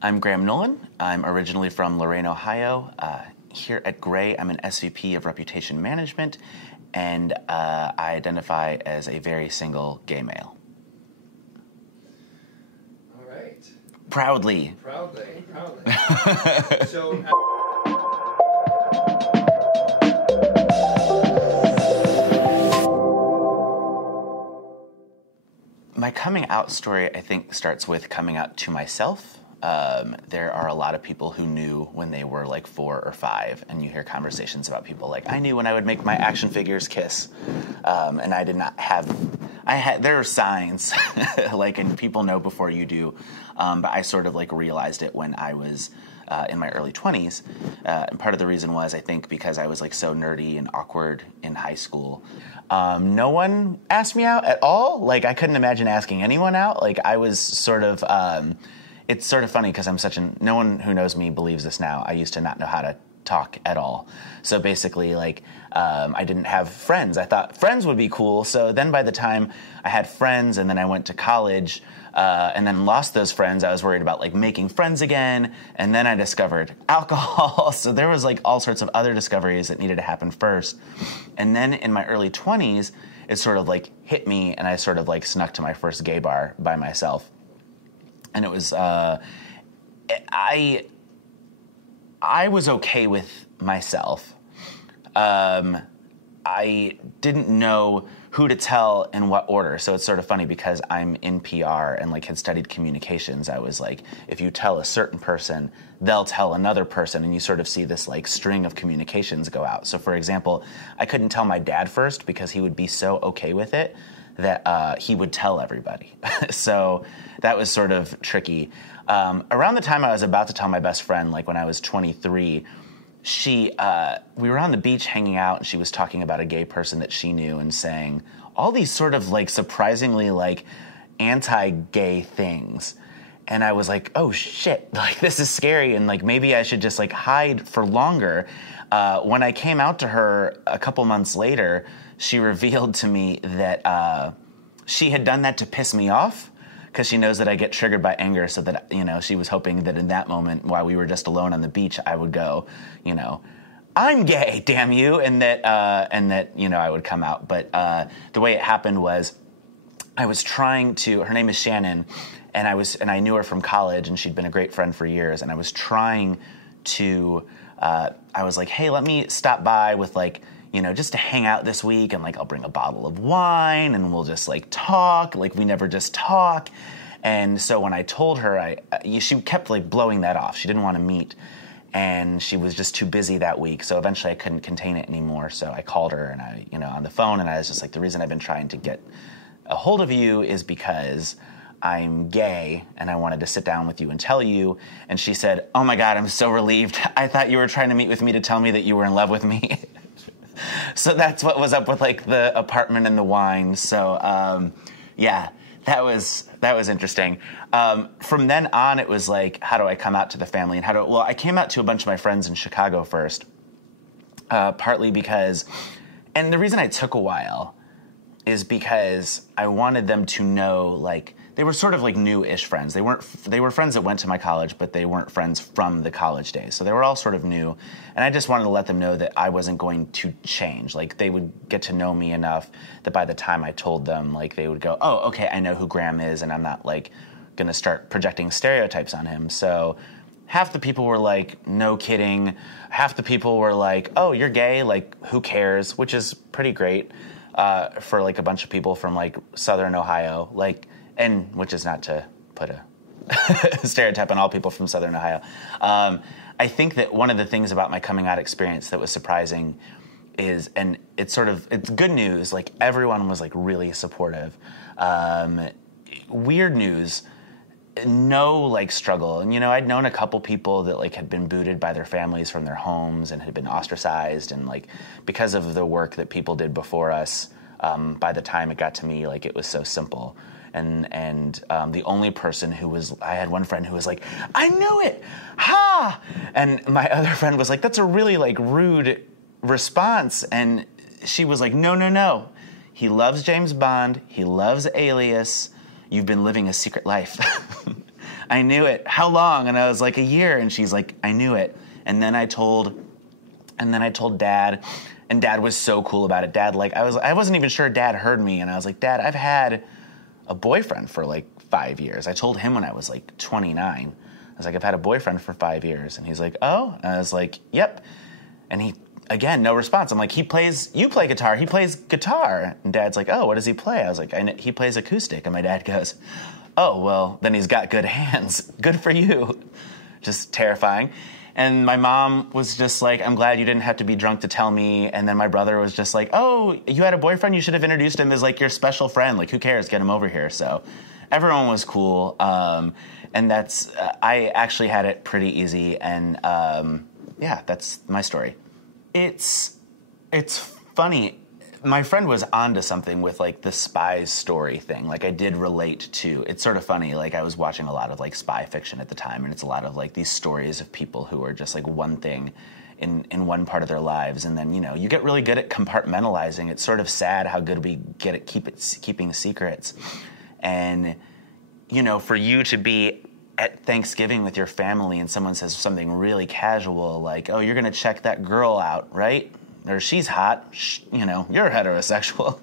I'm Graham Nolan. I'm originally from Lorain, Ohio. Here at Gray, I'm an SVP of Reputation Management, and I identify as a very single gay male. All right. Proudly. Proudly. So... My coming out story, I think, starts with coming out to myself. There are a lot of people who knew when they were like 4 or 5, and you hear conversations about people like, I knew when I would make my action figures kiss, and I did not have, there are signs, like, and people know before you do, but I sort of like realized it when I was in my early 20s, and part of the reason was, I think, because I was like so nerdy and awkward in high school. No one asked me out at all. Like, I couldn't imagine asking anyone out. Like, I was sort of, it's sort of funny because I'm no one who knows me believes this now. I used to not know how to talk at all. So basically, like, I didn't have friends. I thought friends would be cool. So then by the time I had friends and then I went to college, and then lost those friends, I was worried about like making friends again. And then I discovered alcohol. So there was like all sorts of other discoveries that needed to happen first. And then in my early 20s, it sort of like hit me, and I sort of like snuck to my first gay bar by myself. And it was, I was okay with myself. I didn't know who to tell in what order. So it's sort of funny because I'm in PR and like had studied communications. I was like, if you tell a certain person, they'll tell another person, and you sort of see this like string of communications go out. So for example, I couldn't tell my dad first because he would be so okay with it that he would tell everybody. So that was sort of tricky. Around the time I was about to tell my best friend, like when I was 23, we were on the beach hanging out, and she was talking about a gay person that she knew and saying all these sort of like surprisingly like anti-gay things. And I was like, oh shit, like this is scary, and like maybe I should just like hide for longer. When I came out to her a couple months later, she revealed to me that she had done that to piss me off, because she knows that I get triggered by anger, so that, you know, she was hoping that in that moment, while we were just alone on the beach, I would go, you know, I'm gay, damn you, and that, you know, I would come out. But the way it happened was, I was trying to, her name is Shannon, and I knew her from college, and she'd been a great friend for years, and I was trying to, I was like, hey, let me stop by with like, you know, just to hang out this week, and like I'll bring a bottle of wine and we'll just like talk, like we never just talk. And so when I told her, she kept like blowing that off. She didn't want to meet, and she was just too busy that week. So eventually I couldn't contain it anymore. So I called her, and you know, on the phone, and I was just like, the reason I've been trying to get a hold of you is because I'm gay and I wanted to sit down with you and tell you. And she said, oh my God, I'm so relieved. I thought you were trying to meet with me to tell me that you were in love with me. So that's what was up with like the apartment and the wine. So yeah, that was interesting. From then on, it was like, how do I come out to the family, and well, I came out to a bunch of my friends in Chicago first, partly because, and the reason I took a while is because I wanted them to know, like, they were sort of like new-ish friends. They were friends that went to my college, but they weren't friends from the college days. So they were all sort of new. And I just wanted to let them know that I wasn't going to change. Like, they would get to know me enough that by the time I told them, like, they would go, oh, okay, I know who Graham is, and I'm not, like, going to start projecting stereotypes on him. So half the people were like, no kidding. Half the people were like, oh, you're gay? Like, who cares? Which is pretty great for, like, a bunch of people from, like, Southern Ohio. Like, and which is not to put a stereotype on all people from Southern Ohio. I think that one of the things about my coming out experience that was surprising is, and it's good news, like everyone was like really supportive. Weird news, no like struggle. And, you know, I'd known a couple people that like had been booted by their families from their homes and had been ostracized. And like, because of the work that people did before us, by the time it got to me, like it was so simple. And the only person I had one friend who was like, I knew it, ha! And my other friend was like, that's a really like rude response. And she was like, no. He loves James Bond. He loves Alias. You've been living a secret life. I knew it. How long? And I was like, a year. And she's like, I knew it. And then I told Dad, and Dad was so cool about it. Dad, like, I wasn't even sure Dad heard me. And I was like, Dad, I've had a boyfriend for like 5 years. I told him when I was like 29. I was like, I've had a boyfriend for 5 years. And he's like, oh? And I was like, yep. And he, again, no response. I'm like, you play guitar. He plays guitar. And Dad's like, oh, what does he play? I was like, he plays acoustic. And my dad goes, oh, well, then he's got good hands. Good for you. Just terrifying. And my mom was just like, I'm glad you didn't have to be drunk to tell me. And then my brother was just like, oh, you had a boyfriend? You should have introduced him as like your special friend. Like, who cares? Get him over here. So everyone was cool. And that's, I actually had it pretty easy. And yeah, that's my story. It's funny. My friend was onto something with like the spies story thing. Like I did relate to, it's sort of funny. Like I was watching a lot of like spy fiction at the time, and it's a lot of like these stories of people who are just like one thing in one part of their lives. And then, you know, you get really good at compartmentalizing. It's sort of sad how good we get at keeping secrets. And, you know, for you to be at Thanksgiving with your family and someone says something really casual like, oh, you're going to check that girl out, right? Or she's hot, you know, you're heterosexual.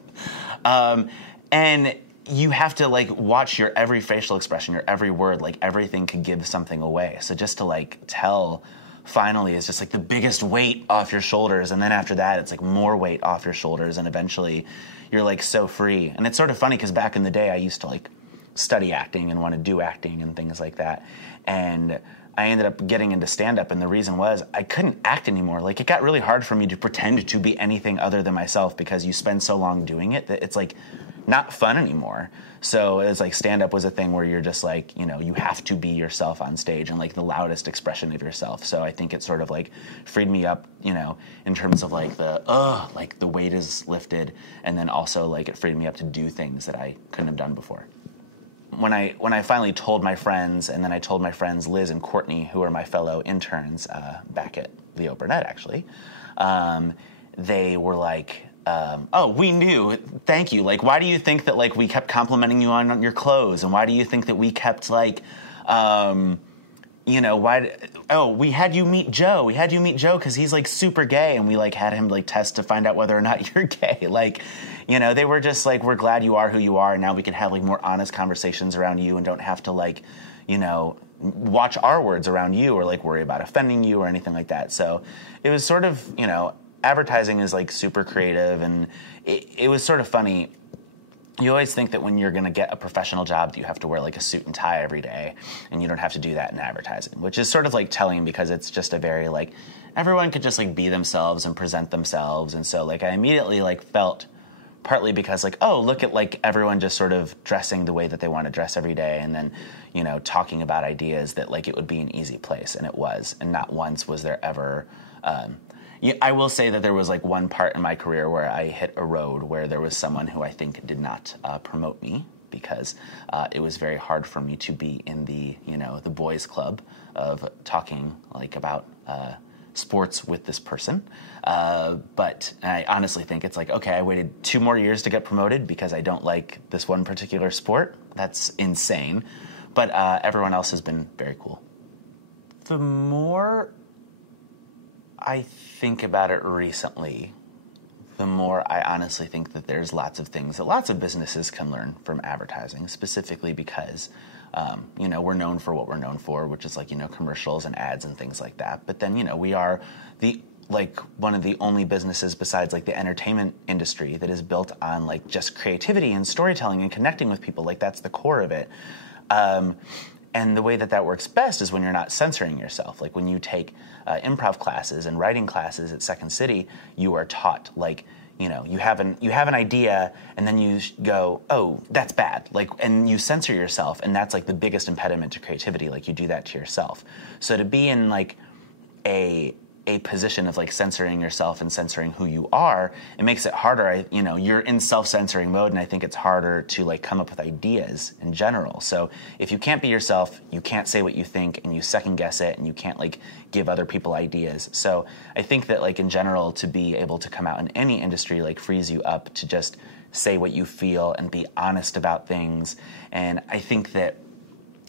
And you have to like watch your every facial expression, your every word, like everything could give something away. So just to like tell finally is just like the biggest weight off your shoulders. And then after that, it's like more weight off your shoulders. And eventually you're like so free. And it's sort of funny because back in the day, I used to like study acting and want to do acting and things like that. And I ended up getting into stand-up, and the reason was I couldn't act anymore. Like, it got really hard for me to pretend to be anything other than myself because you spend so long doing it that it's, like, not fun anymore. So it's like stand-up was a thing where you're just, like, you know, you have to be yourself on stage and, like, the loudest expression of yourself. So I think it sort of, like, freed me up, you know, in terms of, like, the weight is lifted, and then also, like, it freed me up to do things that I couldn't have done before. When I finally told my friends, and then I told my friends Liz and Courtney, who are my fellow interns back at Leo Burnett, actually, they were like, oh, we knew, thank you. Like, why do you think that, like, we kept complimenting you on your clothes? And why do you think that we kept, like, you know, we had you meet Joe. We had you meet Joe because he's, like, super gay, and we, like, had him, like, test to find out whether or not you're gay. Like, you know, they were just like, we're glad you are who you are, and now we can have, like, more honest conversations around you and don't have to, like, you know, watch our words around you or, like, worry about offending you or anything like that. So it was sort of, you know, advertising is, like, super creative, and it was sort of funny. You always think that when you're going to get a professional job that you have to wear, like, a suit and tie every day, and you don't have to do that in advertising, which is sort of, like, telling because it's just a very, like, everyone could just, like, be themselves and present themselves. And so, like, I immediately, like, felt partly because, like, oh, look at, like, everyone just sort of dressing the way that they want to dress every day, and then, you know, talking about ideas that, like, it would be an easy place, and it was. And not once was there ever I will say that there was, like, one part in my career where I hit a road where there was someone who I think did not promote me because it was very hard for me to be in the, you know, the boys club of talking, like, about sports with this person. But I honestly think it's like, okay, I waited 2 more years to get promoted because I don't like this one particular sport. That's insane. But everyone else has been very cool. The more I think about it recently, the more I honestly think that there's lots of things that lots of businesses can learn from advertising, specifically because, you know, we're known for what we're known for, which is, like, you know, commercials and ads and things like that. But then, you know, we are one of the only businesses besides, like, the entertainment industry that is built on, like, just creativity and storytelling and connecting with people. Like, that's the core of it. And the way that that works best is when you're not censoring yourself. Like, when you take improv classes and writing classes at Second City, you are taught, like, you know, you have an idea, and then you go, oh, that's bad. Like, and you censor yourself, and that's, like, the biggest impediment to creativity. Like, you do that to yourself. So to be in, like, a position of, like, censoring yourself and censoring who you are, it makes it harder. You know, you're in self-censoring mode, and I think it's harder to, like, come up with ideas in general. So if you can't be yourself, you can't say what you think, and you second-guess it, and you can't, like, give other people ideas. So I think that, like, in general, to be able to come out in any industry, like, frees you up to just say what you feel and be honest about things. And I think that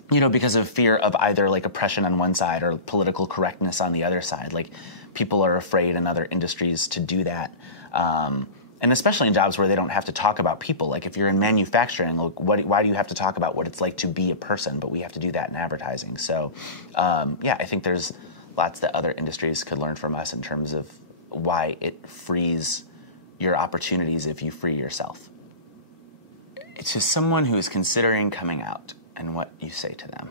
because of fear of either like oppression on one side or political correctness on the other side. Like people are afraid in other industries to do that. And especially in jobs where they don't have to talk about people. Like if you're in manufacturing, like why do you have to talk about what it's like to be a person? But we have to do that in advertising. So I think there's lots that other industries could learn from us in terms of why it frees your opportunities if you free yourself. To someone who is considering coming out and what you say to them.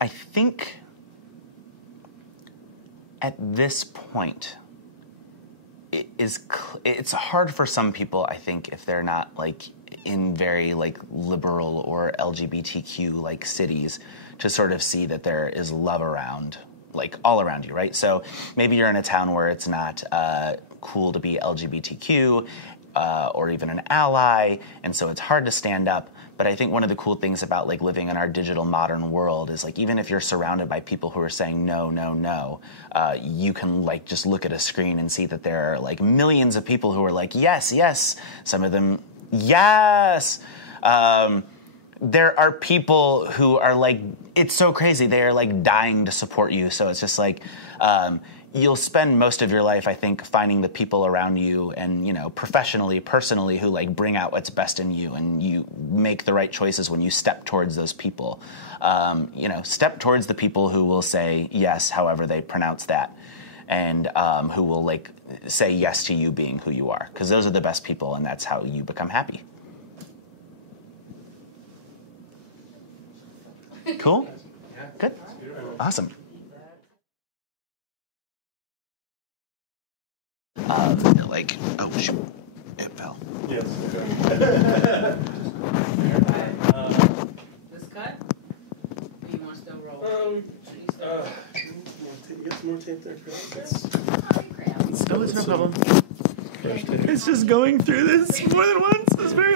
I think at this point, it's hard for some people, I think, if they're not like in very like liberal or LGBTQ like cities, to sort of see that there is love around, like all around you, right? So maybe you're in a town where it's not cool to be LGBTQ or even an ally, and so it's hard to stand up. But I think one of the cool things about like living in our digital modern world is like even if you're surrounded by people who are saying no, no, no, you can like just look at a screen and see that there are like millions of people who are like yes, yes. Some of them yes. There are people who are like, it's so crazy. They are like dying to support you. So it's just like you'll spend most of your life, I think, finding the people around you and, professionally, personally, who like bring out what's best in you, and you make the right choices when you step towards those people. Step towards the people who will say yes, however they pronounce that, and who will like say yes to you being who you are, because those are the best people, and that's how you become happy. Cool? Good? Awesome. Oh shoot, it fell. Yes. This cut? Or you want to still roll? You got some more tape there, Chris? No, it's no problem. It's just going through this more than once. It's very